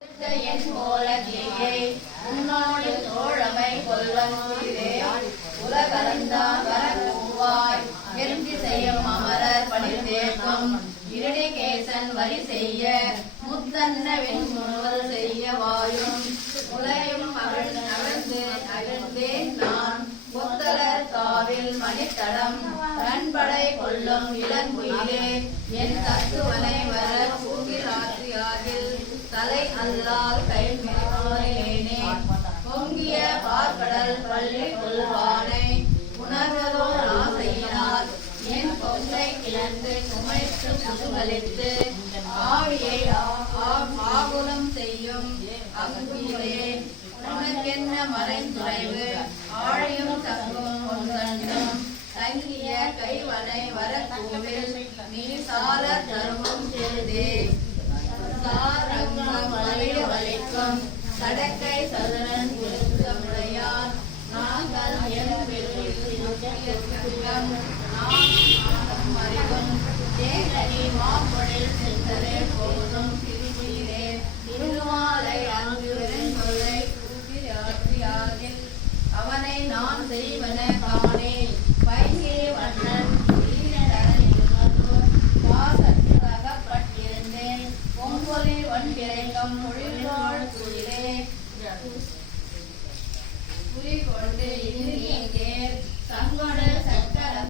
என் போல தீயை உன்னோடு தோழமை கொல்வன் உயிரே உலகலந்தான் வரப்பூவாய் எருந்தி செய்யும் அமரர் பணித்தேற்கும் இருடிகேசன் வரி செய்ய முத்தன்னவின் முழுவல் செய்ய வாயும் உலையும் அகழ்ந்தேன் நான் புத்தலர் காவில் மணித்தடம் ரன்படை கொள்ளும் இளங்குயிலே என் தத்துவனை வர கூகில் ஆற்றியாகில் தலை அல்லால் கை மிதிவானேனே பொங்கிய பார்க்கடல் பள்ளி கொள்வானை உணர்வதோ ஆசையினால் என் கொங்கை கிளர்ந்து சுமைத்து முதுகலித்து ஆவியை ஆகுலம் செய்யும் அங்குயிலே உனக்கென்ன மறைந்துறைவு ஆழியும் தங்கும் ஒன்றென்றும் தங்கிய கைவனை வரக்கூவில் நீ சால தருமம் செய்தே சாரங்கம் வலிக்கும் சடக்கை சதுரன் உடையார் நாங்கள் என் பெருங்கம் அறிவும் தேனடி மாப்பொழில் சென்றதே போதும் திருமீரே திருமாலை அங்கு வெறுங்கொள்ளை ஆற்றியாகில் அவனை நான் செய்வன காணே வைகே வண்ணன் வாசத்திற்கப்பட்டிருந்தேன் பொங்கொலி வண்டிரங்கம் மொழிவாழ் குயிலே குறி கொண்டு இங்கே சங்கட